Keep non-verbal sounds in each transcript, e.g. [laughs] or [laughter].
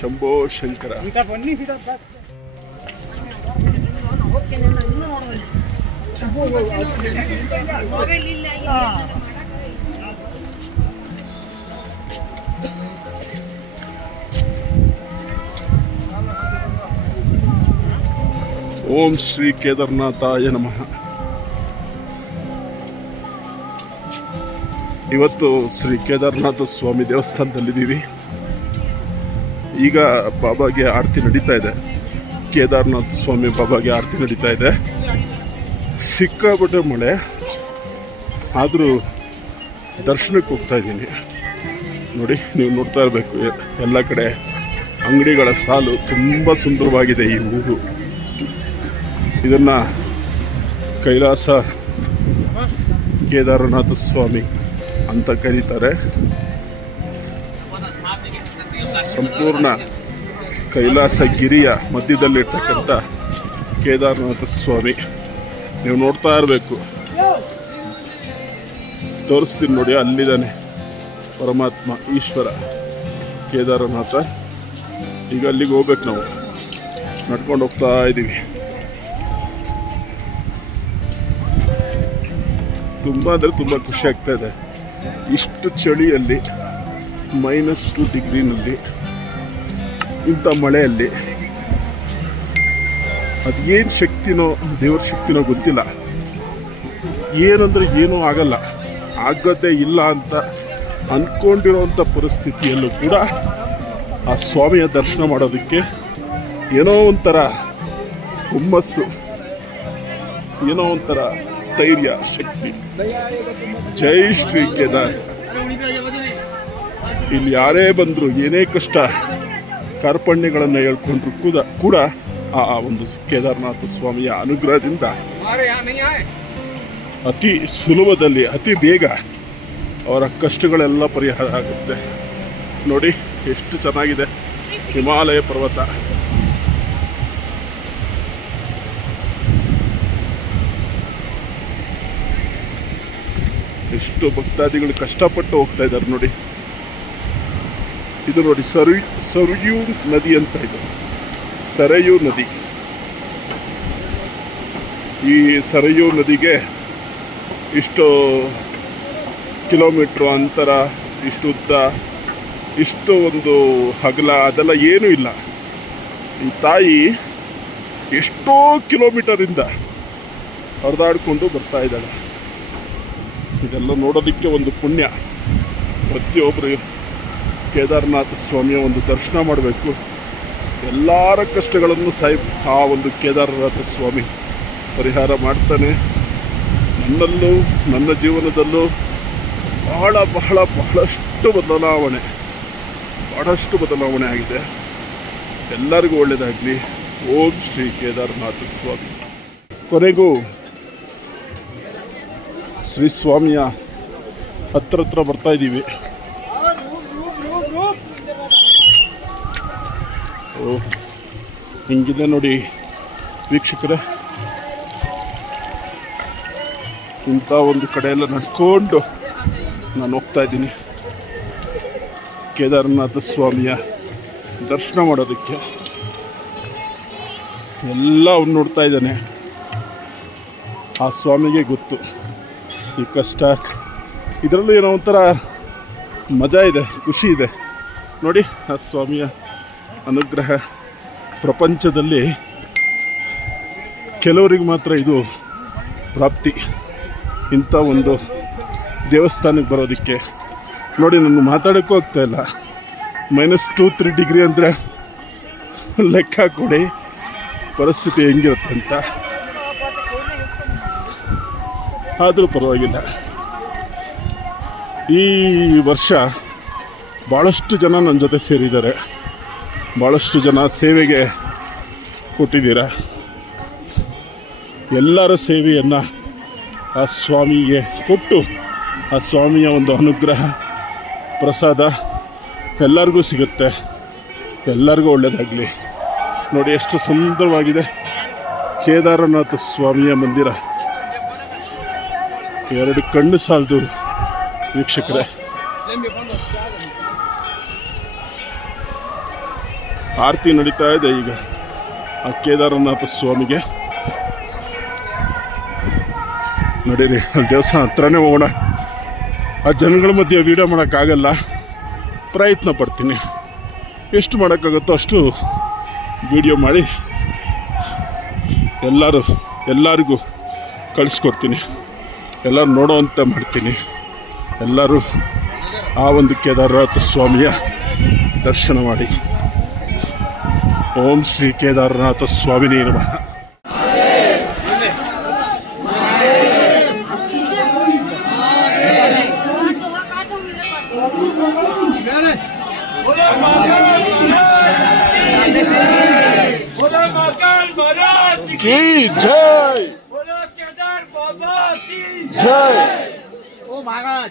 ಶಂಭೋ ಶಂಕರ. ಓಂ ಶ್ರೀ ಕೇದಾರ್ನಾಥಾಯ ನಮಃ. ಇವತ್ತು ಶ್ರೀ ಕೇದಾರನಾಥ ಸ್ವಾಮಿ ದೇವಸ್ಥಾನದಲ್ಲಿದ್ದೀವಿ. ಈಗ ಬಾಬಾಗೆ ಆರತಿ ನಡೀತಾ ಇದೆ. ಕೇದಾರನಾಥ ಸ್ವಾಮಿ ಬಾಬಾಗೆ ಆರತಿ ನಡೀತಾ ಇದೆ. ಸಿಕ್ಕಾಪಟ್ಟೆ ಮಳೆ. ಆದರೂ ದರ್ಶನಕ್ಕೆ ಹೋಗ್ತಾ ಇದ್ದೀನಿ. ನೋಡಿ, ನೀವು ನೋಡ್ತಾ ಇರಬೇಕು, ಎಲ್ಲ ಕಡೆ ಅಂಗಡಿಗಳ ಸಾಲು ತುಂಬ ಸುಂದರವಾಗಿದೆ ಈ ಊರು. ಇದನ್ನು ಕೈಲಾಸ ಕೇದಾರನಾಥ ಸ್ವಾಮಿ ಅಂತ ಕರೀತಾರೆ. ಸಂಪೂರ್ಣ ಕೈಲಾಸ ಗಿರಿಯ ಮಧ್ಯದಲ್ಲಿರ್ತಕ್ಕಂಥ ಕೇದಾರನಾಥ ಸ್ವಾಮಿ ನೀವು ನೋಡ್ತಾ ಇರಬೇಕು. ತೋರಿಸ್ತೀನಿ ನೋಡಿ, ಅಲ್ಲಿದ್ದಾನೆ ಪರಮಾತ್ಮ, ಈಶ್ವರ, ಕೇದಾರನಾಥ. ಈಗ ಅಲ್ಲಿಗೆ ಹೋಗ್ಬೇಕು ನಾವು. ನಡ್ಕೊಂಡು ಹೋಗ್ತಾ ಇದ್ದೀವಿ. ತುಂಬ ಅಂದರೆ ತುಂಬ ಖುಷಿ ಆಗ್ತಾ ಇದೆ. ಇಷ್ಟು ಚಳಿಯಲ್ಲಿ ಮೈನಸ್ ಟು ಡಿಗ್ರಿನಲ್ಲಿ ಇಂಥ ಮಳೆಯಲ್ಲಿ ಅದೇನು ಶಕ್ತಿನೋ, ದೇವ್ರ ಶಕ್ತಿನೋ ಗೊತ್ತಿಲ್ಲ. ಏನಂದರೆ ಏನೂ ಆಗಲ್ಲ. ಆಗೋದೇ ಇಲ್ಲ ಅಂತ ಅಂದ್ಕೊಂಡಿರೋಂಥ ಪರಿಸ್ಥಿತಿಯಲ್ಲೂ ಕೂಡ ಆ ಸ್ವಾಮಿಯ ದರ್ಶನ ಮಾಡೋದಕ್ಕೆ ಏನೋ ಒಂಥರ ಹುಮ್ಮಸ್ಸು, ಏನೋ ಒಂಥರ ಧೈರ್ಯ, ಶಕ್ತಿ. ಜೈ ಶ್ರೀ ಕೇದಾರ್. ಇಲ್ಲಿ ಯಾರೇ ಬಂದರೂ ಏನೇ ಕಷ್ಟ ಕಾರ್ಪಣ್ಯಗಳನ್ನು ಹೇಳ್ಕೊಂಡ್ರು ಕೂಡ ಕೂಡ ಆ ಒಂದು ಕೇದಾರನಾಥ ಸ್ವಾಮಿಯ ಅನುಗ್ರಹದಿಂದ ಅತಿ ಸುಲಭದಲ್ಲಿ, ಅತಿ ಬೇಗ ಅವರ ಕಷ್ಟಗಳೆಲ್ಲ ಪರಿಹಾರ ಆಗುತ್ತೆ. ನೋಡಿ, ಎಷ್ಟು ಚೆನ್ನಾಗಿದೆ. ಹಿಮಾಲಯ ಪರ್ವತ. ಎಷ್ಟು ಭಕ್ತಾದಿಗಳು ಕಷ್ಟಪಟ್ಟು ಹೋಗ್ತಾ ಇದ್ದಾರೆ ನೋಡಿ. ಇದು ನೋಡಿ, ಸರು, ಸರಯೂ ನದಿ ಅಂತ ಇದೆ. ಸರಯೂ ನದಿ. ಈ ಸರಯೂ ನದಿಗೆ ಇಷ್ಟು ಕಿಲೋಮೀಟ್ರ್ ಅಂತರ, ಇಷ್ಟು ಉದ್ದ, ಇಷ್ಟು ಒಂದು ಹಗಲ, ಅದೆಲ್ಲ ಏನೂ ಇಲ್ಲ. ಈ ತಾಯಿ ಎಷ್ಟೋ ಕಿಲೋಮೀಟರಿಂದ ಹರಿದಾಡಿಕೊಂಡು ಬರ್ತಾ ಇದ್ದಾಳೆ. ಇದೆಲ್ಲ ನೋಡೋದಕ್ಕೆ ಒಂದು ಪುಣ್ಯ. ಪ್ರತಿಯೊಬ್ಬರು ಕೇದಾರನಾಥ ಸ್ವಾಮಿಯ ಒಂದು ದರ್ಶನ ಮಾಡಬೇಕು. ಎಲ್ಲರ ಕಷ್ಟಗಳನ್ನು ಸಾಯಿ ಆ ಒಂದು ಕೇದಾರನಾಥ ಸ್ವಾಮಿ ಪರಿಹಾರ ಮಾಡ್ತಾನೆ. ನನ್ನಲ್ಲೂ, ನನ್ನ ಜೀವನದಲ್ಲೂ ಬಹಳ ಬಹಳ, ಬಹಳಷ್ಟು ಬದಲಾವಣೆ ಬಹಳಷ್ಟು ಬದಲಾವಣೆ ಆಗಿದೆ. ಎಲ್ಲರಿಗೂ ಒಳ್ಳೆಯದಾಗಲಿ ಓಂ ಶ್ರೀ ಕೇದಾರನಾಥ ಸ್ವಾಮಿ. ಕೊನೆಗೂ ಶ್ರೀ ಸ್ವಾಮಿಯ ಹತ್ರ ಹತ್ರ ಬರ್ತಾ ಇದ್ದೀವಿ ಓ ಹಿಂಗಿದೆ ನೋಡಿ ವೀಕ್ಷಕರ. ಇಂಥ ಒಂದು ಕಡೆಯೆಲ್ಲ ನಡ್ಕೊಂಡು ನಾನು ಹೋಗ್ತಾ ಇದ್ದೀನಿ. ಕೇದಾರನಾಥ ಸ್ವಾಮಿಯ ದರ್ಶನ ಮಾಡೋದಕ್ಕೆ. ಎಲ್ಲ ಅವ್ನು ನೋಡ್ತಾ ಇದ್ದಾನೆ. ಆ ಸ್ವಾಮಿಗೆ ಗೊತ್ತು ಈ ಕಷ್ಟ. ಇದರಲ್ಲೂ ಏನೋ ಒಂಥರ ಮಜಾ ಇದೆ, ಖುಷಿ ಇದೆ. ನೋಡಿ ಆ ಸ್ವಾಮಿಯ ಅನುಗ್ರಹ ಪ್ರಪಂಚದಲ್ಲಿ ಕೆಲವರಿಗೆ ಮಾತ್ರ ಇದು ಪ್ರಾಪ್ತಿ. ಇಂಥ ಒಂದು ದೇವಸ್ಥಾನಕ್ಕೆ ಬರೋದಕ್ಕೆ. ನೋಡಿ, ನಾನು ಮಾತಾಡೋಕ್ಕೂ ಆಗ್ತಾ ಇಲ್ಲ. ಮೈನಸ್ ಟು ತ್ರೀ ಡಿಗ್ರಿ ಅಂದರೆ ಲೆಕ್ಕ ಕೊಡಿ ಪರಿಸ್ಥಿತಿ ಹೆಂಗಿರುತ್ತೆ ಅಂತ. ಆದರೂ ಪರವಾಗಿಲ್ಲ. ಈ ವರ್ಷ ಭಾಳಷ್ಟು ಜನ ನನ್ನ ಜೊತೆ ಸೇರಿದ್ದಾರೆ. ಭಾಳಷ್ಟು ಜನ ಸೇವೆಗೆ ಕೊಟ್ಟಿದ್ದೀರ? ಎಲ್ಲರ ಸೇವೆಯನ್ನು ಆ ಸ್ವಾಮಿಗೆ ಕೊಟ್ಟು ಆ ಸ್ವಾಮಿಯ ಒಂದು ಅನುಗ್ರಹ, ಪ್ರಸಾದ ಎಲ್ಲರಿಗೂ ಸಿಗುತ್ತೆ. ಎಲ್ಲರಿಗೂ ಒಳ್ಳೆಯದಾಗಲಿ ನೋಡಿ ಎಷ್ಟು ಸುಂದರವಾಗಿದೆ. ಕೇದಾರನಾಥ ಸ್ವಾಮಿಯ ಮಂದಿರ. ಎರಡು ಕಣ್ಣು ಸಾಲದು ವೀಕ್ಷಕರೇ. ಆರತಿ ನಡೀತಾ ಇದೆ ಈಗ. ಆ ಕೇದಾರನಾಥ ಸ್ವಾಮಿಗೆ. ನಡೀರಿ ದೇವಸ್ಥಾನ ಹತ್ರನೇ ಹೋಗೋಣ. ಆ ಜನಗಳ ಮಧ್ಯೆ ವೀಡಿಯೋ ಮಾಡೋಕ್ಕಾಗಲ್ಲ. ಪ್ರಯತ್ನ ಪಡ್ತೀನಿ. ಎಷ್ಟು ಮಾಡೋಕ್ಕಾಗುತ್ತೋ ಅಷ್ಟು ವಿಡಿಯೋ ಮಾಡಿ ಎಲ್ಲರೂ, ಎಲ್ಲರಿಗೂ ಕಳಿಸ್ಕೊಡ್ತೀನಿ. ಎಲ್ಲರೂ ನೋಡೋವಂತೆ ಮಾಡ್ತೀನಿ. ಎಲ್ಲರೂ ಆ ಒಂದು ಕೇದಾರನಾಥ ಸ್ವಾಮಿಯ ದರ್ಶನ ಮಾಡಿ. ఓం శ్రీ కేదార్నాథ స్వామిని నమ की जय केदार बाबा की जय ओ महाराज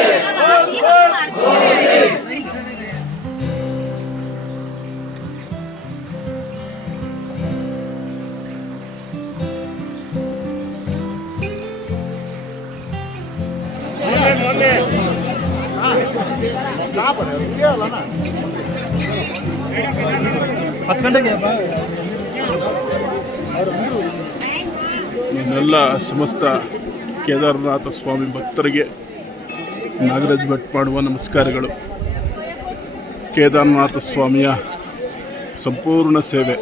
ನನ್ನೆಲ್ಲ ಸಮಸ್ತ ಕೇದಾರನಾಥ ಸ್ವಾಮಿ ಭಕ್ತರಿಗೆ ನಾಗರಾಜ್ ಭಟ್ ಮಾಡುವ ನಮಸ್ಕಾರಗಳು. ಕೇದಾರನಾಥ ಸ್ವಾಮಿಯ ಸಂಪೂರ್ಣ ಸೇವೆ.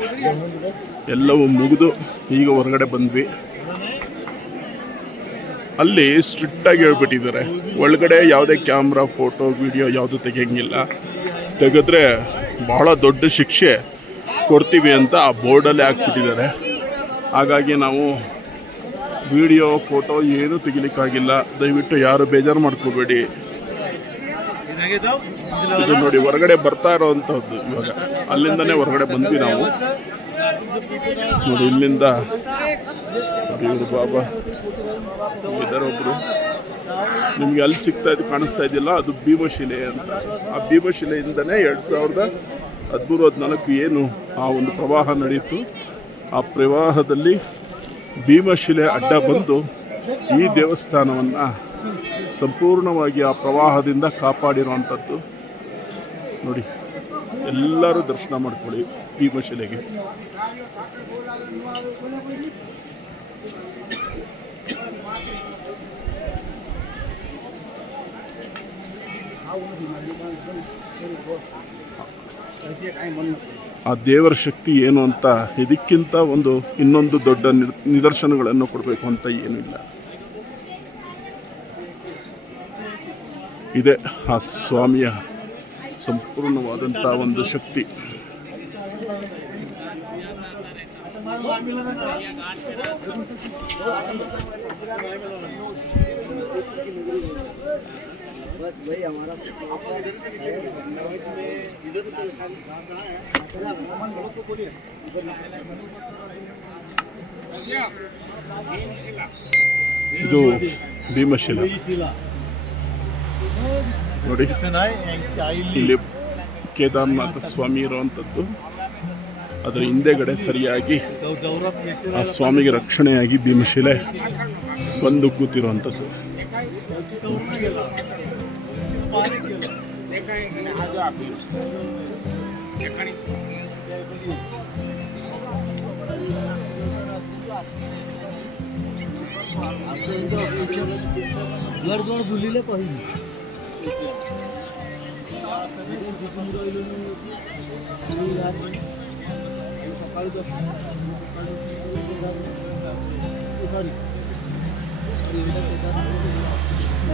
ಎಲ್ಲವೂ ಮುಗಿದು ಈಗ ಹೊರಗಡೆ ಬಂದ್ವಿ. ಅಲ್ಲಿ ಸ್ಟ್ರಿಕ್ಟಾಗಿ ಹೇಳ್ಬಿಟ್ಟಿದ್ದಾರೆ. ಒಳಗಡೆ ಯಾವುದೇ ಕ್ಯಾಮ್ರಾ ಫೋಟೋ ವಿಡಿಯೋ ಯಾವುದು ತೆಗಿಯಂಗಿಲ್ಲ. ತೆಗೆದ್ರೆ ಬಹಳ ದೊಡ್ಡ ಶಿಕ್ಷೆ ಕೊಡ್ತೀವಿ ಅಂತ ಆ ಬೋರ್ಡಲ್ಲೇ ಹಾಕ್ಬಿಟ್ಟಿದ್ದಾರೆ. ಹಾಗಾಗಿ ನಾವು ವಿಡಿಯೋ, ಫೋಟೋ ಏನೂ ತೆಗಿಲಿಕ್ಕಾಗಿಲ್ಲ. ದಯವಿಟ್ಟು ಯಾರು ಬೇಜಾರು ಮಾಡ್ಕೋಬೇಡಿ. ಇದು ನೋಡಿ, ಹೊರಗಡೆ ಬರ್ತಾ ಇರೋವಂಥದ್ದು ಇವಾಗ. ಅಲ್ಲಿಂದನೇ ಹೊರಗಡೆ ಬಂದ್ವಿ ನಾವು. ನೋಡಿ, ಇಲ್ಲಿಂದ ಇವರು ಬಾಬಾ. ಇದ್ದಾರೆ ಒಬ್ರು. ನಿಮ್ಗೆ ಅಲ್ಲಿ ಸಿಗ್ತಾ ಇದ್ದು ಕಾಣಿಸ್ತಾ ಇದೆಯಲ್ಲ ಅದು ಭೀಮಶಿಲೆ ಅಂತ. ಆ ಭೀಮಶಿಲೆಯಿಂದನೇ ಎರಡು ಸಾವಿರದ ಹದಿಮೂರು, ಹದಿನಾಲ್ಕು ಏನು ಆ ಒಂದು ಪ್ರವಾಹ ನಡೆಯಿತು ಆ ಪ್ರವಾಹದಲ್ಲಿ ಭೀಮಶಿಲೆ ಅಡ್ಡ ಬಂದು ಈ ದೇವಸ್ಥಾನವನ್ನು ಸಂಪೂರ್ಣವಾಗಿ ಆ ಪ್ರವಾಹದಿಂದ ಕಾಪಾಡಿರುವಂಥದ್ದು. ನೋಡಿ ಎಲ್ಲರೂ ದರ್ಶನ ಮಾಡ್ಕೊಳ್ಳಿ ಭೀಮಶಿಲೆಗೆ. ಆ ದೇವರ ಶಕ್ತಿ ಏನು ಅಂತ ಇದಕ್ಕಿಂತ ಒಂದು ಇನ್ನೊಂದು ದೊಡ್ಡ ನಿದರ್ಶನಗಳನ್ನು ಕೊಡಬೇಕು ಅಂತ ಏನಿಲ್ಲ. ಇದೆ ಆ ಸ್ವಾಮಿಯ ಸಂಪೂರ್ಣವಾದಂಥ ಒಂದು ಶಕ್ತಿ. बस भाई हमारा इधर तो ಇದು ಭೀಮಶಿಲ ನೋಡಿ ಇಲ್ಲಿ ಕೇದಾರನಾಥ ಸ್ವಾಮಿ ಇರುವಂಥದ್ದು ಅದರ ಹಿಂದೆಗಡೆ ಸರಿಯಾಗಿ ಆ ಸ್ವಾಮಿಗೆ ರಕ್ಷಣೆಯಾಗಿ ಭೀಮಶಿಲೆ ಬಂದು ಕೂತಿರುವಂಥದ್ದು জোর জোর ঝুলিলে কহিলি সকাল সরি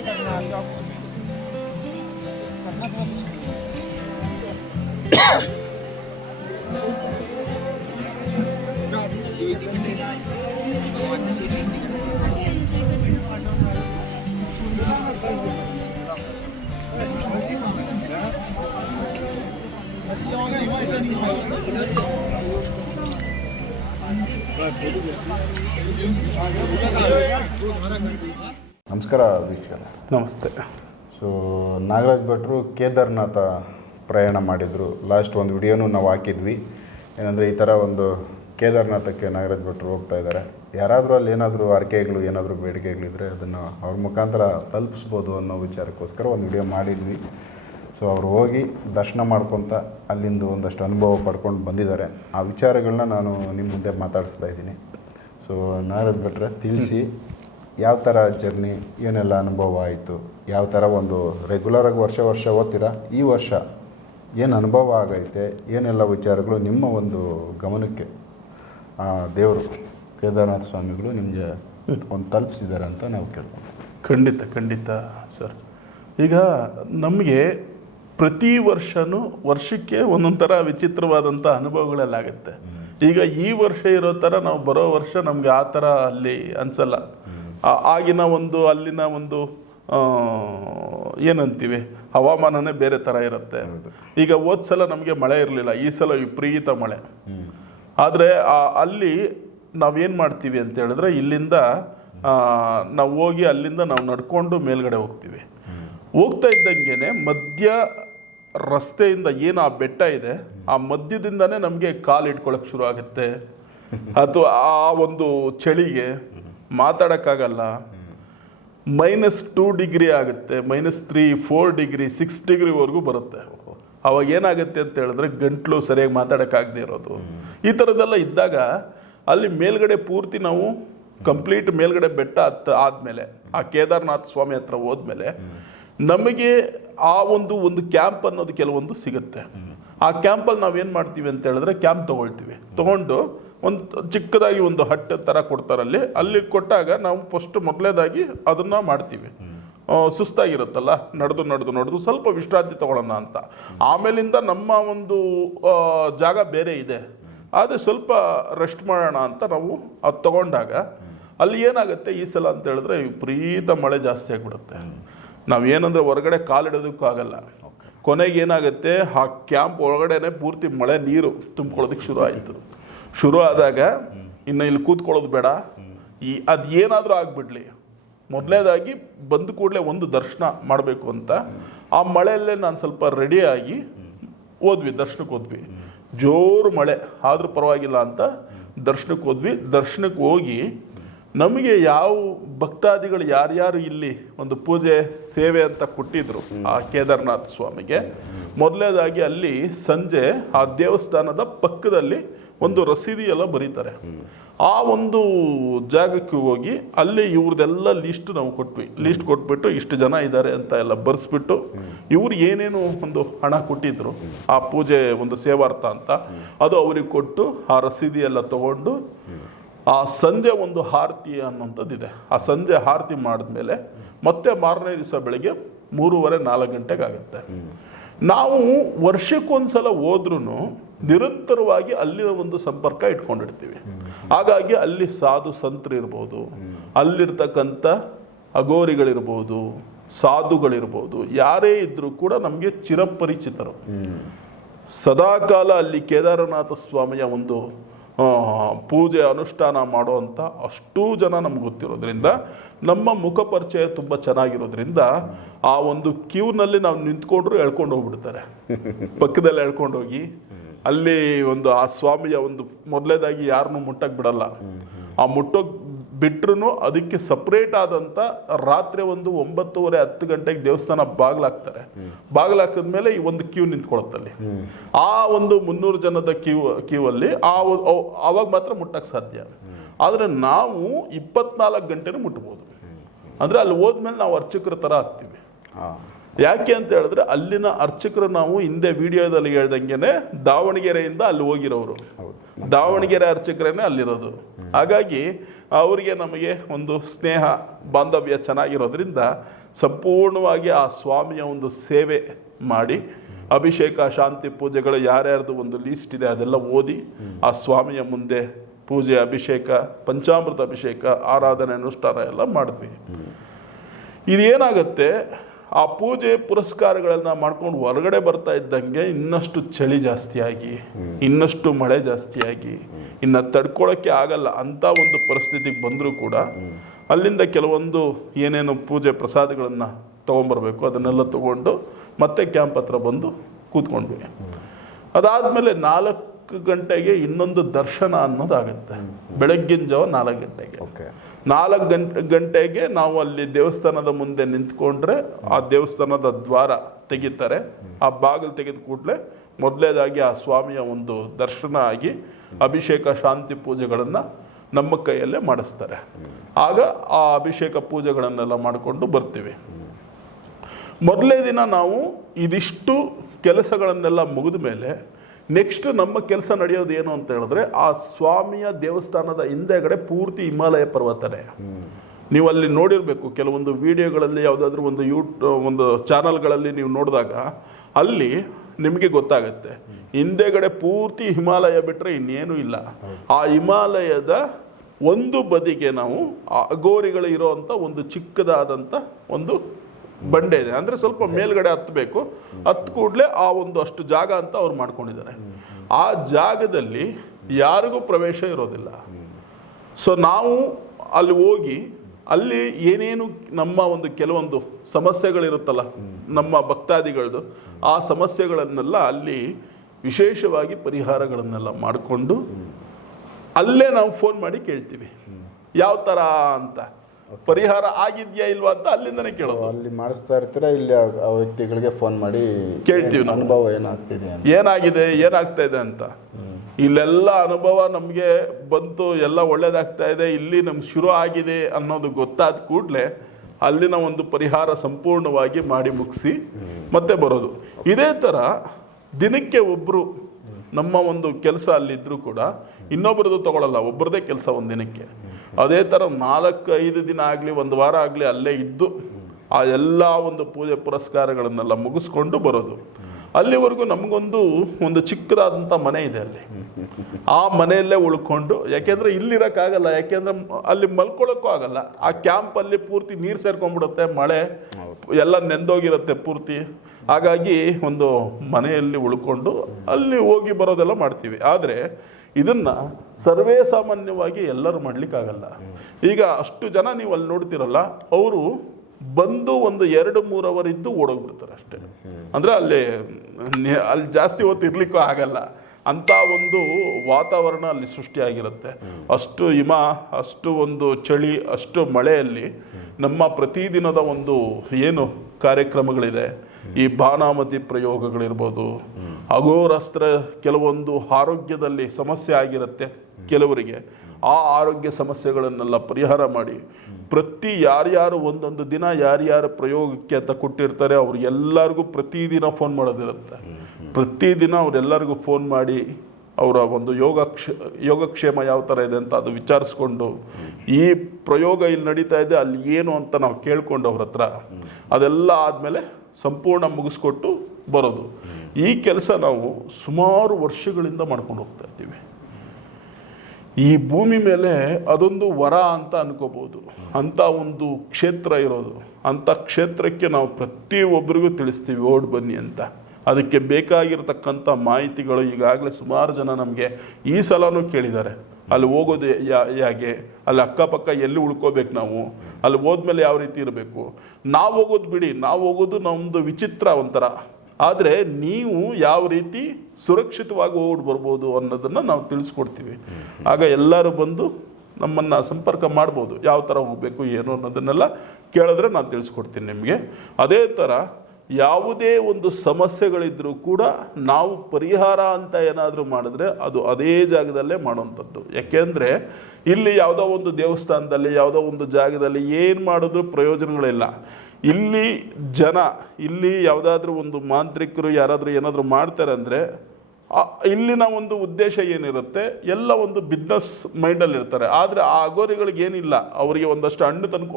करना ನಮಸ್ಕಾರ ವೀಕ್ಷಕ ನಮಸ್ತೆ. ಸೊ ನಾಗರಾಜ್ ಭಟ್ರು ಕೇದಾರ್ನಾಥ ಪ್ರಯಾಣ ಮಾಡಿದರು. ಲಾಸ್ಟ್ ಒಂದು ವಿಡಿಯೋನೂ ನಾವು ಹಾಕಿದ್ವಿ. ಏನಂದರೆ ಈ ಥರ ಒಂದು ಕೇದಾರ್ನಾಥಕ್ಕೆ ನಾಗರಾಜ್ ಭಟ್ರು ಹೋಗ್ತಾ ಇದ್ದಾರೆ. ಯಾರಾದರೂ ಅಲ್ಲಿ ಏನಾದರೂ ಆರ್ಕೆಗಳು ಏನಾದರೂ ಬೇಡಿಕೆಗಳಿದ್ರೆ ಅದನ್ನು ಅವ್ರ ಮುಖಾಂತರ ತಲುಪಿಸ್ಬೋದು ಅನ್ನೋ ವಿಚಾರಕ್ಕೋಸ್ಕರ ಒಂದು ವಿಡಿಯೋ ಮಾಡಿದ್ವಿ. ಸೊ ಅವರು ಹೋಗಿ ದರ್ಶನ ಮಾಡ್ಕೊತ ಅಲ್ಲಿಂದ ಒಂದಷ್ಟು ಅನುಭವ ಪಡ್ಕೊಂಡು ಬಂದಿದ್ದಾರೆ. ಆ ವಿಚಾರಗಳನ್ನ ನಾನು ನಿಮ್ಮ ಮುಂದೆ ಮಾತಾಡಿಸ್ತಾ ಇದ್ದೀನಿ. ಸೊ ನಾಗರಾಜ್ ಭಟ್ರೆ ತಿಳಿಸಿ. ಯಾವ ಥರ ಜರ್ನಿ ಏನೆಲ್ಲ ಅನುಭವ ಆಯಿತು? ಯಾವ ಥರ ಒಂದು ರೆಗ್ಯುಲರಾಗಿ ವರ್ಷ ವರ್ಷ ಓದ್ತೀರಾ? ಈ ವರ್ಷ ಏನು ಅನುಭವ ಆಗೈತೆ? ಏನೆಲ್ಲ ವಿಚಾರಗಳು ನಿಮ್ಮ ಒಂದು ಗಮನಕ್ಕೆ ಆ ದೇವರು ಕೇದಾರನಾಥ ಸ್ವಾಮಿಗಳು ನಿಮಗೆ ಒಂದು ತಲುಪಿಸಿದ್ದಾರೆ ಅಂತ ನಾವು ಕೇಳ್ಕೊಂಡು ಖಂಡಿತ ಖಂಡಿತ ಸರ್. ಈಗ ನಮಗೆ ಪ್ರತಿ ವರ್ಷವೂ ವರ್ಷಕ್ಕೆ ಒಂದೊಂದು ಥರ ವಿಚಿತ್ರವಾದಂಥ ಅನುಭವಗಳೆಲ್ಲಾಗುತ್ತೆ ಈಗ ಈ ವರ್ಷ ಇರೋ ಥರ ನಾವು ಬರೋ ವರ್ಷ ನಮಗೆ ಆ ಥರ ಅಲ್ಲಿ ಅನ್ಸಲ್ಲ. ಆಗಿನ ಒಂದು ಅಲ್ಲಿನ ಒಂದು ಏನಂತೀವಿ ಹವಾಮಾನನೇ ಬೇರೆ ಥರ ಇರುತ್ತೆ. ಈಗ ಹೋದ ಸಲ ನಮಗೆ ಮಳೆ ಇರಲಿಲ್ಲ ಈ ಸಲ ವಿಪರೀತ ಮಳೆ. ಆದರೆ ಅಲ್ಲಿ ನಾವೇನು ಮಾಡ್ತೀವಿ ಅಂತ ಹೇಳಿದ್ರೆ ಇಲ್ಲಿಂದ ನಾವು ಹೋಗಿ ಅಲ್ಲಿಂದ ನಾವು ನಡ್ಕೊಂಡು ಮೇಲ್ಗಡೆ ಹೋಗ್ತೀವಿ. ಹೋಗ್ತಾ ಇದ್ದಂಗೆ ಮಧ್ಯ ರಸ್ತೆಯಿಂದ ಏನು ಆ ಬೆಟ್ಟ ಇದೆ ಆ ಮಧ್ಯದಿಂದನೇ ನಮಗೆ ಕಾಲು ಇಟ್ಕೊಳ್ಳೋಕೆ ಶುರು ಆಗುತ್ತೆ. [laughs] ಅಥವಾ ಆ ಒಂದು ಚಳಿಗೆ ಮಾತಾಡೋಕ್ಕಾಗಲ್ಲ. ಮೈನಸ್ ಟೂ ಡಿಗ್ರಿ ಆಗುತ್ತೆ, minus three, four degree, six ಡಿಗ್ರಿವರೆಗೂ ಬರುತ್ತೆ. ಅವಾಗ ಏನಾಗುತ್ತೆ ಅಂತ ಹೇಳಿದ್ರೆ ಗಂಟ್ಲು ಸರಿಯಾಗಿ ಮಾತಾಡೋಕ್ಕಾಗದೇ ಇರೋದು. ಈ ಥರದ್ದೆಲ್ಲ ಇದ್ದಾಗ ಅಲ್ಲಿ ಮೇಲ್ಗಡೆ ಪೂರ್ತಿ ನಾವು ಕಂಪ್ಲೀಟ್ ಮೇಲ್ಗಡೆ ಬೆಟ್ಟ ಹತ್ತ ಆದಮೇಲೆ, ಆ ಕೇದಾರ್ನಾಥ್ ಸ್ವಾಮಿ ಹತ್ರ ಹೋದ್ಮೇಲೆ ನಮಗೆ ಆ ಒಂದು ಒಂದು ಕ್ಯಾಂಪ್ ಅನ್ನೋದು ಕೆಲವೊಂದು ಸಿಗುತ್ತೆ. ಆ ಕ್ಯಾಂಪಲ್ಲಿ ನಾವೇನು ಮಾಡ್ತೀವಿ ಅಂತ ಹೇಳಿದ್ರೆ ಕ್ಯಾಂಪ್ ತಗೊಳ್ತೀವಿ. ತಗೊಂಡು ಒಂದು ಚಿಕ್ಕದಾಗಿ ಒಂದು ಹಟ್ಟೆ ಥರ ಕೊಡ್ತಾರಲ್ಲಿ. ಅಲ್ಲಿ ಕೊಟ್ಟಾಗ ನಾವು ಫಸ್ಟ್ ಮೊದಲೇದಾಗಿ ಅದನ್ನ ಮಾಡ್ತೀವಿ. ಸುಸ್ತಾಗಿರುತ್ತಲ್ಲ ನಡೆದು ನಡೆದು ನಡೆದು ಸ್ವಲ್ಪ ವಿಶ್ರಾಂತಿ ತಗೊಳ್ಳೋಣ ಅಂತ. ಆಮೇಲಿಂದ ನಮ್ಮ ಒಂದು ಜಾಗ ಬೇರೆ ಇದೆ. ಆದರೆ ಸ್ವಲ್ಪ ರೆಸ್ಟ್ ಮಾಡೋಣ ಅಂತ ನಾವು ಅದು ತಗೊಂಡಾಗ ಅಲ್ಲಿ ಏನಾಗುತ್ತೆ ಈ ಸಲ ಅಂತ ಹೇಳಿದ್ರೆ ವಿಪರೀತ ಮಳೆ ಜಾಸ್ತಿ ಆಗಿಬಿಡುತ್ತೆ. ನಾವು ಏನಂದ್ರೆ ಹೊರಗಡೆ ಕಾಲಿಡೋದಕ್ಕೂ ಆಗಲ್ಲ. ಕೊನೆಗೆ ಏನಾಗುತ್ತೆ ಆ ಕ್ಯಾಂಪ್ ಒಳಗಡೆನೆ ಪೂರ್ತಿ ಮಳೆ ನೀರು ತುಂಬ್ಕೊಳ್ಳೋದಕ್ಕೆ ಶುರು ಆಯಿತು. ಶುರು ಆದಾಗ ಇನ್ನು ಇಲ್ಲಿ ಕೂತ್ಕೊಳ್ಳೋದು ಬೇಡ. ಈ ಅದು ಏನಾದರೂ ಆಗ್ಬಿಡ್ಲಿ. ಮೊದಲನೇದಾಗಿ ಬಂದ ಕೂಡಲೇ ಒಂದು ದರ್ಶನ ಮಾಡಬೇಕು ಅಂತ. ಆ ಮಳೆಯಲ್ಲೇ ನಾನು ಸ್ವಲ್ಪ ರೆಡಿಯಾಗಿ ಹೋದ್ವಿ ದರ್ಶನಕ್ಕೆ ಹೋದ್ವಿ. ಜೋರು ಮಳೆ, ಆದರೂ ಪರವಾಗಿಲ್ಲ ಅಂತ ದರ್ಶನಕ್ಕೆ ಹೋದ್ವಿ. ದರ್ಶನಕ್ಕೆ ಹೋಗಿ ನಮಗೆ ಯಾವ ಭಕ್ತಾದಿಗಳು ಯಾರ್ಯಾರು ಇಲ್ಲಿ ಒಂದು ಪೂಜೆ, ಸೇವೆ ಅಂತ ಕೊಟ್ಟಿದ್ರು ಆ ಕೇದಾರನಾಥ ಸ್ವಾಮಿಗೆ. ಮೊದಲನೇದಾಗಿ ಅಲ್ಲಿ ಸಂಜೆ ಆ ದೇವಸ್ಥಾನದ ಪಕ್ಕದಲ್ಲಿ ಒಂದು ರಸೀದಿ ಎಲ್ಲ ಬರೀತಾರೆ. ಆ ಒಂದು ಜಾಗಕ್ಕೆ ಹೋಗಿ ಅಲ್ಲಿ ಇವ್ರದ್ದೆಲ್ಲ ಲಿಸ್ಟ್ ನಾವು ಕೊಟ್ವಿ. ಲಿಸ್ಟ್ ಕೊಟ್ಬಿಟ್ಟು ಇಷ್ಟು ಜನ ಇದ್ದಾರೆ ಅಂತ ಎಲ್ಲ ಬರ್ಸ್ಬಿಟ್ಟು ಇವ್ರು ಏನೇನು ಒಂದು ಹಣ ಕೊಟ್ಟಿದ್ರು. ಆ ಪೂಜೆ ಒಂದು ಸೇವಾರ್ಥ ಅಂತ ಅದು ಅವ್ರಿಗೆ ಕೊಟ್ಟು ಆ ರಸೀದಿ ಎಲ್ಲ ತಗೊಂಡು ಆ ಸಂಜೆ ಒಂದು ಆರತಿ ಅನ್ನೋಂಥದ್ದಿದೆ ಆ ಸಂಜೆ ಆರತಿ ಮಾಡಿದ್ಮೇಲೆ ಮತ್ತೆ ಮಾರನೇ ದಿವಸ ಬೆಳಗ್ಗೆ ಮೂರುವರೆ ನಾಲ್ಕು ಗಂಟೆಗೆ ಆಗುತ್ತೆ. ನಾವು ವರ್ಷಕ್ಕೊಂದ್ಸಲ ಹೋದ್ರೂ ನಿರಂತರವಾಗಿ ಅಲ್ಲಿನ ಒಂದು ಸಂಪರ್ಕ ಇಟ್ಕೊಂಡಿರ್ತೀವಿ. ಹಾಗಾಗಿ ಅಲ್ಲಿ ಸಾಧು ಸಂತರು ಇರ್ಬೋದು, ಅಲ್ಲಿರ್ತಕ್ಕಂಥ ಅಗೋರಿಗಳಿರ್ಬೋದು ಸಾಧುಗಳಿರ್ಬೋದು, ಯಾರೇ ಇದ್ರೂ ಕೂಡ ನಮಗೆ ಚಿರಪರಿಚಿತರು. ಸದಾಕಾಲ ಅಲ್ಲಿ ಕೇದಾರನಾಥ ಸ್ವಾಮಿಯ ಒಂದು ಪೂಜೆ, ಅನುಷ್ಠಾನ ಮಾಡುವಂಥ ಅಷ್ಟೂ ಜನ ನಮ್ಗೆ ಗೊತ್ತಿರೋದ್ರಿಂದ, ನಮ್ಮ ಮುಖ ಪರಿಚಯ ತುಂಬ ಚೆನ್ನಾಗಿರೋದ್ರಿಂದ ಆ ಒಂದು ಕ್ಯೂನಲ್ಲಿ ನಾವು ನಿಂತ್ಕೊಂಡ್ರು ಎಳ್ಕೊಂಡು ಹೋಗ್ಬಿಡ್ತಾರೆ ಪಕ್ಕದಲ್ಲಿ ಎಳ್ಕೊಂಡು ಹೋಗಿ ಅಲ್ಲಿ ಒಂದು ಆ ಸ್ವಾಮಿಯ ಒಂದು ಮೊದಲೇದಾಗಿ ಯಾರನ್ನೂ ಮುಟ್ಟಕ್ಕೆ ಬಿಡಲ್ಲ. ಆ ಮುಟ್ಟೋಕ್ ಬಿಟ್ರು ಅದಕ್ಕೆ ಸಪ್ರೇಟ್ ಆದಂತ ರಾತ್ರಿ ಒಂದು ಒಂಬತ್ತುವರೆ ಹತ್ತು ಗಂಟೆಗೆ ದೇವಸ್ಥಾನ ಬಾಗ್ಲಾಕ್ತಾರೆ. ಬಾಗ್ಲಾಕಿದ್ಮೇಲೆ ಈ ಒಂದು ಕ್ಯೂ ನಿಂತ್ಕೊಳತ್ತಲ್ಲಿ ಆ ಒಂದು ಮುನ್ನೂರು ಜನದ ಕ್ಯೂ ಕ್ಯೂ ಅಲ್ಲಿ ಆ ಅವಾಗ ಮಾತ್ರ ಮುಟ್ಟಕ್ಕೆ ಸಾಧ್ಯ. ಆದರೆ ನಾವು ಇಪ್ಪತ್ನಾಲ್ಕು ಗಂಟೆನೂ ಮುಟ್ಬೋದು. ಅಂದ್ರೆ ಅಲ್ಲಿ ಹೋದ್ಮೇಲೆ ನಾವು ಅರ್ಚಕರ ತರ ಆಗ್ತೀವಿ. ಯಾಕೆ ಅಂತ ಹೇಳಿದ್ರೆ ಅಲ್ಲಿನ ಅರ್ಚಕರು ನಾವು ಹಿಂದೆ ವಿಡಿಯೋದಲ್ಲಿ ಹೇಳ್ದಂಗೆನೆ ದಾವಣಗೆರೆಯಿಂದ ಅಲ್ಲಿ ಹೋಗಿರೋರು ದಾವಣಗೆರೆ ಅರ್ಚಕರೇನೆ ಅಲ್ಲಿರೋದು. ಹಾಗಾಗಿ ಅವರಿಗೆ ನಮಗೆ ಒಂದು ಸ್ನೇಹ ಬಾಂಧವ್ಯ ಚೆನ್ನಾಗಿರೋದ್ರಿಂದ ಸಂಪೂರ್ಣವಾಗಿ ಆ ಸ್ವಾಮಿಯ ಒಂದು ಸೇವೆ ಮಾಡಿ ಅಭಿಷೇಕ ಶಾಂತಿ ಪೂಜೆಗಳು ಯಾರ್ಯಾರ್ದು ಒಂದು ಲೀಸ್ಟ್ ಇದೆ ಅದೆಲ್ಲ ಓದಿ ಆ ಸ್ವಾಮಿಯ ಮುಂದೆ ಪೂಜೆ ಅಭಿಷೇಕ ಪಂಚಾಮೃತ ಅಭಿಷೇಕ ಆರಾಧನೆ ಅನುಷ್ಠಾನ ಎಲ್ಲ ಮಾಡಿದ್ವಿ. ಇದೇನಾಗುತ್ತೆ? ಆ ಪೂಜೆ ಪುರಸ್ಕಾರಗಳನ್ನ ಮಾಡ್ಕೊಂಡು ಹೊರಗಡೆ ಬರ್ತಾ ಇದ್ದಂಗೆ ಇನ್ನಷ್ಟು ಚಳಿ ಜಾಸ್ತಿಯಾಗಿ ಇನ್ನಷ್ಟು ಮಳೆ ಜಾಸ್ತಿಯಾಗಿ ಇನ್ನು ತಡ್ಕೊಳ್ಳೋಕ್ಕೆ ಆಗಲ್ಲ ಅಂತ ಒಂದು ಪರಿಸ್ಥಿತಿಗೆ ಬಂದರೂ ಕೂಡ ಅಲ್ಲಿಂದ ಕೆಲವೊಂದು ಏನೇನು ಪೂಜೆ ಪ್ರಸಾದಗಳನ್ನು ತೊಗೊಂಬರ್ಬೇಕು ಅದನ್ನೆಲ್ಲ ತಗೊಂಡು ಮತ್ತೆ ಕ್ಯಾಂಪ್ ಹತ್ರ ಬಂದು ಕೂತ್ಕೊಂಡ್ವಿ. ಅದಾದಮೇಲೆ ನಾಲ್ಕು ಗಂಟೆಗೆ ಇನ್ನೊಂದು ದರ್ಶನ ಅನ್ನೋದಾಗುತ್ತೆ. ಬೆಳಗ್ಗಿನ ಜಾವ ನಾಲ್ಕು ಗಂಟೆಗೆ. ಓಕೆ. ನಾಲ್ಕು ಗಂಟೆ ಗಂಟೆಗೆ ನಾವು ಅಲ್ಲಿ ದೇವಸ್ಥಾನದ ಮುಂದೆ ನಿಂತ್ಕೊಂಡ್ರೆ ಆ ದೇವಸ್ಥಾನದ ದ್ವಾರ ತೆಗಿತಾರೆ. ಆ ಬಾಗಿಲು ತೆಗೆದ ಕೂಡಲೇ ಮೊದಲೇದಾಗಿ ಆ ಸ್ವಾಮಿಯ ಒಂದು ದರ್ಶನ ಆಗಿ ಅಭಿಷೇಕ ಶಾಂತಿ ಪೂಜೆಗಳನ್ನು ನಮ್ಮ ಕೈಯಲ್ಲೇ ಮಾಡಿಸ್ತಾರೆ. ಆಗ ಆ ಅಭಿಷೇಕ ಪೂಜೆಗಳನ್ನೆಲ್ಲ ಮಾಡಿಕೊಂಡು ಬರ್ತೀವಿ. ಮೊದಲೇ ದಿನ ನಾವು ಇದಿಷ್ಟು ಕೆಲಸಗಳನ್ನೆಲ್ಲ ಮುಗಿದ ಮೇಲೆ ನೆಕ್ಸ್ಟ್ ನಮ್ಮ ಕೆಲಸ ನಡೆಯೋದು ಏನು ಅಂತ ಹೇಳಿದ್ರೆ ಆ ಸ್ವಾಮಿಯ ದೇವಸ್ಥಾನದ ಹಿಂದೆಗಡೆ ಪೂರ್ತಿ ಹಿಮಾಲಯ ಪರ್ವತನೇ. ನೀವು ಅಲ್ಲಿ ನೋಡಿರಬೇಕು, ಕೆಲವೊಂದು ವಿಡಿಯೋಗಳಲ್ಲಿ ಯಾವುದಾದ್ರೂ ಒಂದು ಯೂಟ್ಯೂಬ್ ಒಂದು ಚಾನಲ್ಗಳಲ್ಲಿ ನೀವು ನೋಡಿದಾಗ ಅಲ್ಲಿ ನಿಮಗೆ ಗೊತ್ತಾಗುತ್ತೆ. ಹಿಂದೆಗಡೆ ಪೂರ್ತಿ ಹಿಮಾಲಯ ಬಿಟ್ಟರೆ ಇನ್ನೇನು ಇಲ್ಲ. ಆ ಹಿಮಾಲಯದ ಒಂದು ಬದಿಗೆ ನಾವು ಅಗೋರಿಗಳು ಇರೋವಂಥ ಒಂದು ಚಿಕ್ಕದಾದಂಥ ಒಂದು ಬಂಡೆ ಇದೆ. ಅಂದರೆ ಸ್ವಲ್ಪ ಮೇಲ್ಗಡೆ ಹತ್ತಬೇಕು ಹತ್ತು ಕೂಡಲೇ ಆ ಒಂದು ಅಷ್ಟು ಜಾಗ ಅಂತ ಅವ್ರು ಮಾಡ್ಕೊಂಡಿದ್ದಾರೆ. ಆ ಜಾಗದಲ್ಲಿ ಯಾರಿಗೂ ಪ್ರವೇಶ ಇರೋದಿಲ್ಲ. ಸೊ ನಾವು ಅಲ್ಲಿ ಹೋಗಿ, ಅಲ್ಲಿ ಏನೇನು ನಮ್ಮ ಒಂದು ಕೆಲವೊಂದು ಸಮಸ್ಯೆಗಳಿರುತ್ತಲ್ಲ, ನಮ್ಮ ಭಕ್ತಾದಿಗಳದ್ದು ಆ ಸಮಸ್ಯೆಗಳನ್ನೆಲ್ಲ ಅಲ್ಲಿ ವಿಶೇಷವಾಗಿ ಪರಿಹಾರಗಳನ್ನೆಲ್ಲ ಮಾಡಿಕೊಂಡು, ಅಲ್ಲೇ ನಾವು ಫೋನ್ ಮಾಡಿ ಕೇಳ್ತೀವಿ. ಯಾವ ಥರ ಅಂತ. ಪರಿಹಾರ ಆಗಿದ್ಯಾ ಇಲ್ವಾ ಅಂತ ಅಲ್ಲಿಂದನೇ ಕೇಳೋದು. ಅಲ್ಲಿ ಮಾಡಿಸ್ತಾ ಇರ್ತೀರಾ? ಇಲ್ಲಿ ಆ ವ್ಯಕ್ತಿಗಳಿಗೆ ಫೋನ್ ಮಾಡಿ ಕೇಳ್ತೀವಿ ನಾವು. ಅನುಭವ ಏನಾಗ್ತಿದೆ ಅಂತ. ಏನಾಗಿದೆ ಏನಾಗ್ತಾ ಇದೆ ಅಂತ. ಇಲ್ಲೆಲ್ಲ ಅನುಭವ ನಮಗೆ ಬಂತು ಎಲ್ಲ ಒಳ್ಳೇದಾಗ್ತಾ ಇದೆ ಇಲ್ಲಿ ನಮ್ಗೆ ಶುರು ಆಗಿದೆ ಅನ್ನೋದು ಗೊತ್ತಾದ ಕೂಡಲೇ ಅಲ್ಲಿನ ಒಂದು ಪರಿಹಾರ ಸಂಪೂರ್ಣವಾಗಿ ಮಾಡಿ ಮುಗಿಸಿ ಮತ್ತೆ ಬರೋದು. ಇದೇ ಥರ ದಿನಕ್ಕೆ ಒಬ್ಬರು ನಮ್ಮ ಒಂದು ಕೆಲಸ ಅಲ್ಲಿದ್ದರೂ ಕೂಡ ಇನ್ನೊಬ್ರದ್ದು ತಗೊಳ್ಳಲ್ಲ ಒಬ್ಬರದೇ ಕೆಲಸ ಒಂದು ದಿನಕ್ಕೆ. ಅದೇ ಥರ ನಾಲ್ಕು ಐದು ದಿನ ಆಗಲಿ, ಒಂದು ವಾರ ಆಗಲಿ ಅಲ್ಲೇ ಇದ್ದು ಆ ಎಲ್ಲ ಒಂದು ಪೂಜೆ ಪುರಸ್ಕಾರಗಳನ್ನೆಲ್ಲ ಮುಗಿಸ್ಕೊಂಡು ಬರೋದು. ಅಲ್ಲಿವರೆಗೂ ನಮಗೊಂದು ಒಂದು ಚಿಕ್ಕದಾದಂಥ ಮನೆ ಇದೆ ಅಲ್ಲಿ. ಆ ಮನೆಯಲ್ಲೇ ಉಳ್ಕೊಂಡು, ಯಾಕೆಂದರೆ ಇಲ್ಲಿರೋಕ್ಕಾಗಲ್ಲ, ಯಾಕೆಂದರೆ ಅಲ್ಲಿ ಮಲ್ಕೊಳ್ಳೋಕ್ಕೂ ಆಗಲ್ಲ. ಆ ಕ್ಯಾಂಪಲ್ಲಿ ಪೂರ್ತಿ ನೀರು ಸೇರ್ಕೊಂಡ್ಬಿಡುತ್ತೆ, ಮಳೆ, ಎಲ್ಲ ನೆಂದೋಗಿರುತ್ತೆ ಪೂರ್ತಿ. ಹಾಗಾಗಿ ಒಂದು ಮನೆಯಲ್ಲಿ ಉಳ್ಕೊಂಡು ಅಲ್ಲಿ ಹೋಗಿ ಬರೋದೆಲ್ಲ ಮಾಡ್ತೀವಿ. ಆದರೆ ಇದನ್ನ ಸರ್ವೇ ಸಾಮಾನ್ಯವಾಗಿ ಎಲ್ಲರೂ ಮಾಡ್ಲಿಕ್ಕಾಗಲ್ಲ. ಈಗ ಅಷ್ಟು ಜನ ನೀವು ಅಲ್ಲಿ ನೋಡ್ತಿರಲ್ಲ, ಅವರು ಬಂದು ಒಂದು ಎರಡು ಮೂರು ಅವರ್ ಇದ್ದು ಓಡೋಗ್ಬಿಡ್ತಾರೆ ಅಷ್ಟೇ. ಅಂದ್ರೆ ಅಲ್ಲಿ ಅಲ್ಲಿ ಜಾಸ್ತಿ ಹೊತ್ತು ಇರ್ಲಿಕ್ಕೂ ಆಗಲ್ಲ. ಅಂತ ಒಂದು ವಾತಾವರಣ ಅಲ್ಲಿ ಸೃಷ್ಟಿಯಾಗಿರುತ್ತೆ. ಅಷ್ಟು ಹಿಮ, ಅಷ್ಟು ಒಂದು ಚಳಿ, ಅಷ್ಟು ಮಳೆಯಲ್ಲಿ ನಮ್ಮ ಪ್ರತಿದಿನದ ಒಂದು ಏನು ಕಾರ್ಯಕ್ರಮಗಳಿದೆ. ಈ ಬಾನಾಮತಿ ಪ್ರಯೋಗಗಳಿರ್ಬೋದು. ಅಗೋರಸ್ತ್ರ ಕೆಲವೊಂದು ಆರೋಗ್ಯದಲ್ಲಿ ಸಮಸ್ಯೆ ಆಗಿರುತ್ತೆ ಕೆಲವರಿಗೆ. ಆ ಆರೋಗ್ಯ ಸಮಸ್ಯೆಗಳನ್ನೆಲ್ಲ ಪರಿಹಾರ ಮಾಡಿ. ಪ್ರತಿ ಯಾರ್ಯಾರು ಒಂದೊಂದು ದಿನ ಯಾರ್ಯಾರು ಪ್ರಯೋಗಕ್ಕೆ ಅಂತ ಕೊಟ್ಟಿರ್ತಾರೆ ಅವ್ರಿಗೆಲ್ಲರಿಗೂ ಪ್ರತಿದಿನ ಫೋನ್ ಮಾಡೋದಿರುತ್ತೆ. ಪ್ರತಿದಿನ ಅವರೆಲ್ಲರಿಗೂ ಫೋನ್ ಮಾಡಿ ಅವರ ಒಂದು ಯೋಗಕ್ಷ ಯೋಗಕ್ಷೇಮ ಯಾವ ಥರ ಇದೆ ಅಂತ ಅದು ವಿಚಾರಿಸ್ಕೊಂಡು, ಈ ಪ್ರಯೋಗ ಇಲ್ಲಿ ನಡೀತಾ ಇದೆ, ಅಲ್ಲಿ ಏನು ಅಂತ ನಾವು ಕೇಳ್ಕೊಂಡು ಅವ್ರ ಹತ್ರ. ಅದೆಲ್ಲ ಆದಮೇಲೆ ಸಂಪೂರ್ಣ ಮುಗಿಸ್ಕೊಟ್ಟು ಬರೋದು. ಈ ಕೆಲಸ ನಾವು ಸುಮಾರು ವರ್ಷಗಳಿಂದ ಮಾಡ್ಕೊಂಡು ಹೋಗ್ತಾ ಇದ್ದೀವಿ ಈ ಭೂಮಿ ಮೇಲೆ ಅದೊಂದು ವರ ಅಂತ ಅನ್ಕೋಬಹುದು. ಅಂತ ಒಂದು ಕ್ಷೇತ್ರ ಇರೋದು. ಅಂತ ಕ್ಷೇತ್ರಕ್ಕೆ ನಾವು ಪ್ರತಿಯೊಬ್ಬರಿಗೂ ತಿಳಿಸ್ತೀವಿ, ಓಡ್ ಬನ್ನಿ ಅಂತ. ಅದಕ್ಕೆ ಬೇಕಾಗಿರತಕ್ಕಂಥ ಮಾಹಿತಿಗಳು ಈಗಾಗಲೇ ಸುಮಾರು ಜನ ನಮಗೆ ಈ ಸಲನೂ ಕೇಳಿದ್ದಾರೆ. ಅಲ್ಲಿ ಹೋಗೋದು ಯಾ- ಹೇಗೆ ಅಲ್ಲಿ ಅಕ್ಕಪಕ್ಕ ಎಲ್ಲಿ ಉಳ್ಕೋಬೇಕು ನಾವು? ಅಲ್ಲಿ ಹೋದ್ಮೇಲೆ ಯಾವ ರೀತಿ ಇರಬೇಕು? ನಾವು ಹೋಗೋದು ಬಿಡಿ, ನಾವು ಹೋಗೋದು ನಮ್ಮದು ವಿಚಿತ್ರ ಒಂಥರ. ಆದರೆ ನೀವು ಯಾವ ರೀತಿ ಸುರಕ್ಷಿತವಾಗಿ ಹೋಗಿ ಬರ್ಬೋದು ಅನ್ನೋದನ್ನು ನಾವು ತಿಳಿಸ್ಕೊಡ್ತೀವಿ. ಆಗ ಎಲ್ಲರೂ ಬಂದು ನಮ್ಮನ್ನು ಸಂಪರ್ಕ ಮಾಡ್ಬೋದು. ಯಾವ ಥರ ಹೋಗಬೇಕು, ಏನು ಅನ್ನೋದನ್ನೆಲ್ಲ ಕೇಳಿದ್ರೆ ನಾನು ತಿಳಿಸ್ಕೊಡ್ತೀನಿ ನಿಮಗೆ. ಅದೇ ಥರ ಯಾವುದೇ ಒಂದು ಸಮಸ್ಯೆಗಳಿದ್ದರೂ ಕೂಡ ನಾವು ಪರಿಹಾರ ಅಂತ ಏನಾದರೂ ಮಾಡಿದ್ರೆ ಅದು ಅದೇ ಜಾಗದಲ್ಲೇ ಮಾಡುವಂಥದ್ದು. ಯಾಕೆಂದರೆ ಇಲ್ಲಿ ಯಾವುದೋ ಒಂದು ದೇವಸ್ಥಾನದಲ್ಲಿ, ಯಾವುದೋ ಒಂದು ಜಾಗದಲ್ಲಿ ಏನು ಮಾಡಿದ್ರೂ ಪ್ರಯೋಜನಗಳಿಲ್ಲ. ಇಲ್ಲಿ ಜನ, ಇಲ್ಲಿ ಯಾವುದಾದ್ರೂ ಒಂದು ಮಾಂತ್ರಿಕರು ಯಾರಾದರೂ ಏನಾದರೂ ಮಾಡ್ತಾರೆ ಅಂದರೆ ಇಲ್ಲಿನ ಒಂದು ಉದ್ದೇಶ ಏನಿರುತ್ತೆ, ಎಲ್ಲ ಒಂದು ಬಿಸ್ನೆಸ್ ಮೈಂಡಲ್ಲಿರ್ತಾರೆ ಆದರೆ ಆ ಅಗೋರಿಗಳಿಗೆ ಏನಿಲ್ಲ, ಅವರಿಗೆ ಒಂದಷ್ಟು ಹಣ್ಣು ತಂದು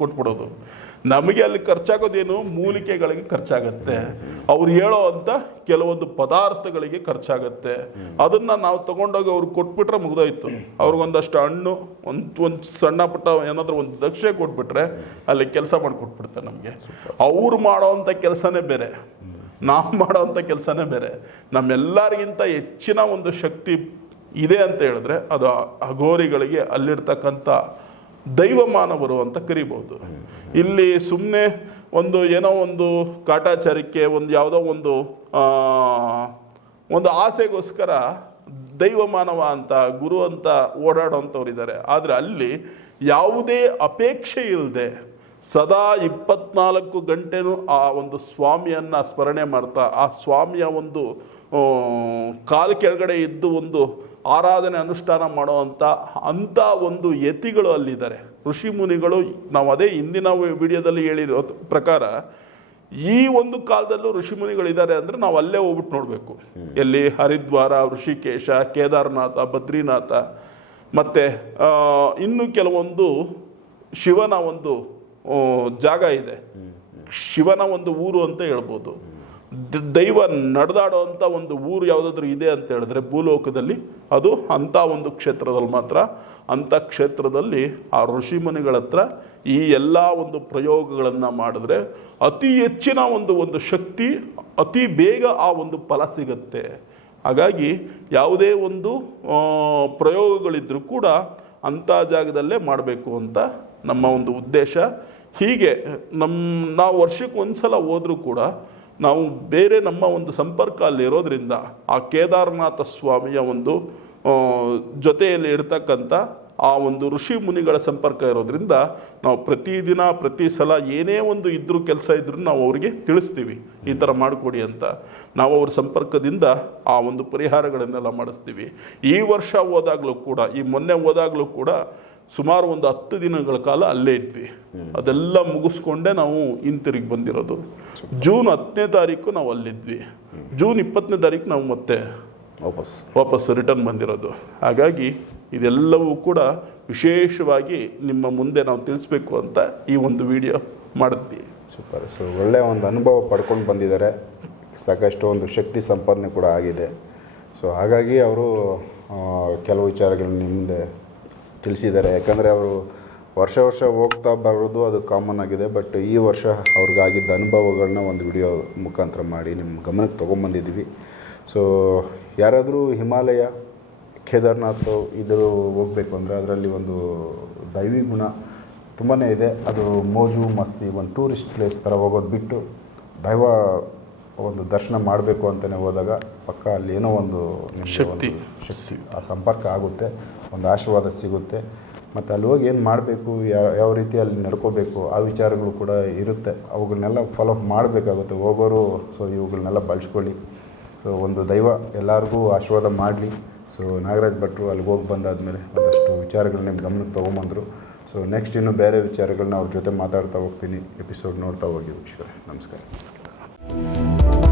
ಕೊಟ್ಬಿಡೋದು. ನಮಗೆ ಅಲ್ಲಿ ಖರ್ಚಾಗೋದೇನು? ಮೂಲಿಕೆಗಳಿಗೆ ಖರ್ಚಾಗತ್ತೆ. ಅವ್ರು ಹೇಳೋ ಅಂತ ಕೆಲವೊಂದು ಪದಾರ್ಥಗಳಿಗೆ ಖರ್ಚಾಗತ್ತೆ. ಅದನ್ನ ನಾವು ತಗೊಂಡೋಗಿ ಅವ್ರು ಕೊಟ್ಬಿಟ್ರೆ ಮುಗ್ದೋಯ್ತು. ಅವ್ರಿಗೊಂದಷ್ಟು ಹಣ್ಣು, ಒಂದು ಒಂದು ಸಣ್ಣ ಪುಟ್ಟ ಏನಾದರೂ ಒಂದು ದಕ್ಷೆ ಕೊಟ್ಬಿಟ್ರೆ ಅಲ್ಲಿ ಕೆಲಸ ಮಾಡಿಕೊಟ್ಬಿಡ್ತಾರೆ ನಮಗೆ. ಅವ್ರು ಮಾಡೋ ಅಂಥ ಕೆಲಸನೇ ಬೇರೆ. ನಾವು ಮಾಡೋವಂಥ ಕೆಲಸನೇ ಬೇರೆ. ನಮ್ಮೆಲ್ಲರಿಗಿಂತ ಹೆಚ್ಚಿನ ಒಂದು ಶಕ್ತಿ ಇದೆ ಅಂತ ಹೇಳಿದ್ರೆ ಅದು ಅಘೋರಿಗಳಿಗೆ ಅಲ್ಲಿರ್ತಕ್ಕಂಥ ದೈವಮಾನವರು ಅಂತ ಕರಿಬಹುದು. ಇಲ್ಲಿ ಸುಮ್ಮನೆ ಒಂದು ಏನೋ ಒಂದು ಕಾಟಾಚಾರಕ್ಕೆ ಒಂದು ಯಾವುದೋ ಒಂದು ಒಂದು ಆಸೆಗೋಸ್ಕರ ದೈವಮಾನವ ಅಂತ, ಗುರು ಅಂತ ಓಡಾಡೋಂಥವ್ರು ಇದ್ದಾರೆ. ಆದರೆ ಅಲ್ಲಿ ಯಾವುದೇ ಅಪೇಕ್ಷೆ ಇಲ್ಲದೆ ಸದಾ ಇಪ್ಪತ್ನಾಲ್ಕು ಗಂಟೆನೂ ಆ ಒಂದು ಸ್ವಾಮಿಯನ್ನ ಸ್ಮರಣೆ ಮಾಡ್ತಾ, ಆ ಸ್ವಾಮಿಯ ಒಂದು ಕಾಲು ಕೆಳಗಡೆ ಇದ್ದು ಒಂದು ಆರಾಧನೆ ಅನುಷ್ಠಾನ ಮಾಡುವಂಥ ಅಂಥ ಒಂದು ಯತಿಗಳು ಅಲ್ಲಿದ್ದಾರೆ. ಋಷಿ ಮುನಿಗಳು ನಾವು ಅದೇ ಹಿಂದಿನ ವಿಡಿಯೋದಲ್ಲಿ ಹೇಳಿರೋ ಪ್ರಕಾರ ಈ ಒಂದು ಕಾಲದಲ್ಲೂ ಋಷಿ ಮುನಿಗಳಿದ್ದಾರೆ ಅಂದರೆ ನಾವು ಅಲ್ಲೇ ಹೋಗ್ಬಿಟ್ಟು ನೋಡಬೇಕು. ಎಲ್ಲಿ ಹರಿದ್ವಾರ ಋಷಿಕೇಶ ಕೇದಾರನಾಥ ಬದ್ರಿನಾಥ ಮತ್ತು ಇನ್ನು ಕೆಲವೊಂದು ಶಿವನ ಒಂದು ಜಾಗ ಇದೆ. ಶಿವನ ಒಂದು ಊರು ಅಂತ ಹೇಳ್ಬೋದು. ದೈವ ನಡೆದಾಡುವಂಥ ಒಂದು ಊರು ಯಾವುದಾದ್ರೂ ಇದೆ ಅಂತ ಹೇಳಿದ್ರೆ ಭೂಲೋಕದಲ್ಲಿ ಅದು ಅಂಥ ಒಂದು ಕ್ಷೇತ್ರದಲ್ಲಿ ಮಾತ್ರ. ಅಂಥ ಕ್ಷೇತ್ರದಲ್ಲಿ ಆ ಋಷಿ ಮುನಿಗಳ ಹತ್ರ ಈ ಎಲ್ಲ ಒಂದು ಪ್ರಯೋಗಗಳನ್ನು ಮಾಡಿದ್ರೆ ಅತಿ ಹೆಚ್ಚಿನ ಒಂದು ಒಂದು ಶಕ್ತಿ, ಅತಿ ಬೇಗ ಆ ಒಂದು ಫಲ ಸಿಗುತ್ತೆ. ಹಾಗಾಗಿ ಯಾವುದೇ ಒಂದು ಪ್ರಯೋಗಗಳಿದ್ದರೂ ಕೂಡ ಅಂಥ ಜಾಗದಲ್ಲೇ ಮಾಡಬೇಕು ಅಂತ ನಮ್ಮ ಒಂದು ಉದ್ದೇಶ. ಹೀಗೆ ನಮ್ಮ ನಾವು ವರ್ಷಕ್ಕೆ ಒಂದು ಸಲ ಹೋದರೂ ಕೂಡ ನಾವು ಬೇರೆ ನಮ್ಮ ಒಂದು ಸಂಪರ್ಕ ಅಲ್ಲಿರೋದ್ರಿಂದ ಆ ಕೇದಾರನಾಥ ಸ್ವಾಮಿಯ ಒಂದು ಜೊತೆಯಲ್ಲಿ ಇರ್ತಕ್ಕಂಥ ಆ ಒಂದು ಋಷಿ ಮುನಿಗಳ ಸಂಪರ್ಕ ಇರೋದ್ರಿಂದ ನಾವು ಪ್ರತಿದಿನ ಪ್ರತಿ ಸಲ ಏನೇ ಒಂದು ಇದ್ರೂ ಕೆಲಸ ಇದ್ರೂ ನಾವು ಅವರಿಗೆ ತಿಳಿಸ್ತೀವಿ. ಈ ಥರ ಮಾಡಿಕೊಡಿ ಅಂತ ನಾವು ಅವ್ರ ಸಂಪರ್ಕದಿಂದ ಆ ಒಂದು ಪರಿಹಾರಗಳನ್ನೆಲ್ಲ ಮಾಡಿಸ್ತೀವಿ. ಈ ವರ್ಷ ಹೋದಾಗಲೂ ಕೂಡ, ಈ ಮೊನ್ನೆ ಹೋದಾಗಲೂ ಕೂಡ ಸುಮಾರು ಒಂದು ಹತ್ತು ದಿನಗಳ ಕಾಲ ಅಲ್ಲೇ ಇದ್ವಿ. ಅದೆಲ್ಲ ಮುಗಿಸ್ಕೊಂಡೇ ನಾವು ಹಿಂತಿರುಗಿ ಬಂದಿರೋದು. ಜೂನ್ ಹತ್ತನೇ ತಾರೀಕು ನಾವು ಅಲ್ಲಿದ್ವಿ. ಜೂನ್ ಇಪ್ಪತ್ತನೇ ತಾರೀಕು ನಾವು ಮತ್ತೆ ವಾಪಸ್. ವಾಪಸ್ ರಿಟರ್ನ್ ಬಂದಿರೋದು. ಹಾಗಾಗಿ ಇದೆಲ್ಲವೂ ಕೂಡ ವಿಶೇಷವಾಗಿ ನಿಮ್ಮ ಮುಂದೆ ನಾವು ತಿಳಿಸ್ಬೇಕು ಅಂತ ಈ ಒಂದು ವಿಡಿಯೋ ಮಾಡಿದ್ವಿ. ಸೂಪರ್ ಸೊ ಒಳ್ಳೆಯ ಒಂದು ಅನುಭವ ಪಡ್ಕೊಂಡು ಬಂದಿದ್ದಾರೆ. ಸಾಕಷ್ಟು ಒಂದು ಶಕ್ತಿ ಸಂಪಾದನೆ ಕೂಡ ಆಗಿದೆ. ಸೊ ಹಾಗಾಗಿ ಅವರು ಕೆಲವು ವಿಚಾರಗಳನ್ನ ನಿಮ್ಮ ಮುಂದೆ ತಿಳಿಸಿದ್ದಾರೆ. ಯಾಕಂದರೆ ಅವರು ವರ್ಷ ವರ್ಷ ಹೋಗ್ತಾ ಬರೋದು ಅದು ಕಾಮನ್ ಆಗಿದೆ ಬಟ್ ಈ ವರ್ಷ ಅವ್ರಿಗಾಗಿದ್ದ ಅನುಭವಗಳನ್ನ ಒಂದು ವಿಡಿಯೋ ಮುಖಾಂತರ ಮಾಡಿ ನಿಮ್ಮ ಗಮನಕ್ಕೆ ತೊಗೊಂಬಂದಿದ್ದೀವಿ. ಸೊ ಯಾರಾದರೂ ಹಿಮಾಲಯ, ಕೇದಾರ್ನಾಥ್ ಇದು ಹೋಗಬೇಕು ಅಂದರೆ ಅದರಲ್ಲಿ ಒಂದು ದೈವಿ ಗುಣ ತುಂಬಾ ಇದೆ. ಅದು ಮೋಜು, ಮಸ್ತಿ, ಒಂದು ಟೂರಿಸ್ಟ್ ಪ್ಲೇಸ್ ಥರ ಹೋಗೋದು ಬಿಟ್ಟು ದೈವ ಒಂದು ದರ್ಶನ ಮಾಡಬೇಕು ಅಂತಲೇ ಹೋದಾಗ ಪಕ್ಕ ಅಲ್ಲಿ ಏನೋ ಒಂದು ಶಕ್ತಿ. ಶಕ್ತಿ ಆ ಸಂಪರ್ಕ ಆಗುತ್ತೆ ಒಂದು ಆಶೀರ್ವಾದ ಸಿಗುತ್ತೆ. ಮತ್ತು ಅಲ್ಲಿ ಹೋಗಿ ಏನು ಮಾಡಬೇಕು ಯಾವ ಯಾವ ರೀತಿ ಅಲ್ಲಿ ನಡ್ಕೋಬೇಕು ಆ ವಿಚಾರಗಳು ಕೂಡ ಇರುತ್ತೆ. ಅವುಗಳನ್ನೆಲ್ಲ ಫಾಲೋ ಮಾಡಬೇಕಾಗುತ್ತೆ ಹೋಗೋರು. ಸೊ ಇವುಗಳನ್ನೆಲ್ಲ ಬಳಸ್ಕೊಳ್ಳಿ. ಸೊ ಒಂದು ದೈವ ಎಲ್ಲರಿಗೂ ಆಶೀರ್ವಾದ ಮಾಡಲಿ. ಸೊ ನಾಗರಾಜ್ ಭಟ್ರು ಅಲ್ಲಿಗೆ ಹೋಗಿ ಬಂದಾದಮೇಲೆ ಒಂದಷ್ಟು ವಿಚಾರಗಳನ್ನ ನಿಮ್ಮ ಗಮನಕ್ಕೆ ತೊಗೊಂಬಂದರು. ಸೊ ನೆಕ್ಸ್ಟ್ ಇನ್ನೂ ಬೇರೆ ವಿಚಾರಗಳನ್ನ ಅವ್ರ ಜೊತೆ ಮಾತಾಡ್ತಾ ಹೋಗ್ತೀನಿ. ಎಪಿಸೋಡ್ ನೋಡ್ತಾ ಹೋಗಿ ವೀಕ್ಷಕರೇ. ನಮಸ್ಕಾರ. Thank you